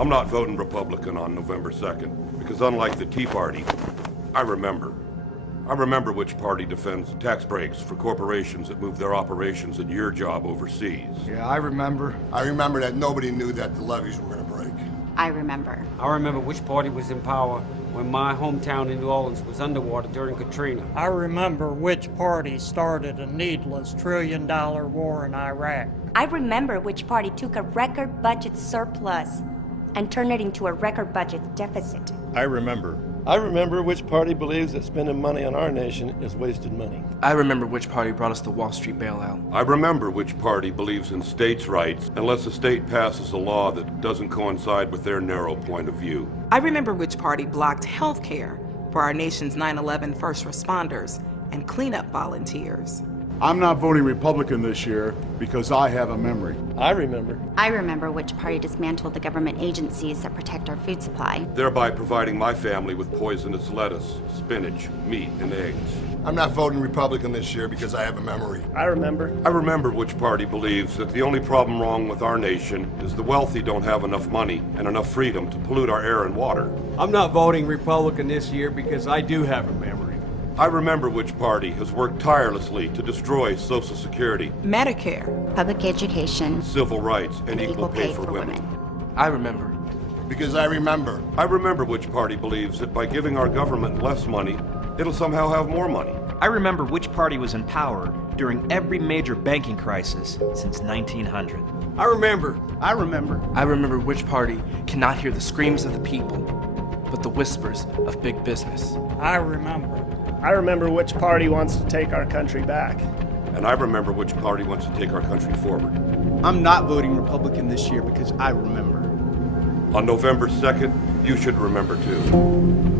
I'm not voting Republican on November 2nd, because unlike the Tea Party, I remember. I remember which party defends tax breaks for corporations that move their operations and your job overseas. Yeah, I remember. I remember that nobody knew that the levees were going to break. I remember. I remember which party was in power when my hometown in New Orleans was underwater during Katrina. I remember which party started a needless trillion-dollar war in Iraq. I remember which party took a record budget surplus and turned it into a record budget deficit. I remember. I remember which party believes that spending money on our nation is wasted money. I remember which party brought us the Wall Street bailout. I remember which party believes in states' rights unless the state passes a law that doesn't coincide with their narrow point of view. I remember which party blocked health care for our nation's 9/11 first responders and cleanup volunteers. I'm not voting Republican this year because I have a memory. I remember. I remember which party dismantled the government agencies that protect our food supply. Thereby providing my family with poisonous lettuce, spinach, meat, and eggs. I'm not voting Republican this year because I have a memory. I remember. I remember which party believes that the only problem wrong with our nation is the wealthy don't have enough money and enough freedom to pollute our air and water. I'm not voting Republican this year because I do have a memory. I remember which party has worked tirelessly to destroy Social Security, Medicare, Public education, civil rights, and equal pay for women. I remember. Because I remember. I remember which party believes that by giving our government less money, it'll somehow have more money. I remember which party was in power during every major banking crisis since 1900. I remember. I remember. I remember which party cannot hear the screams of the people, but the whispers of big business. I remember. I remember which party wants to take our country back. And I remember which party wants to take our country forward. I'm not voting Republican this year because I remember. On November 2nd, you should remember too.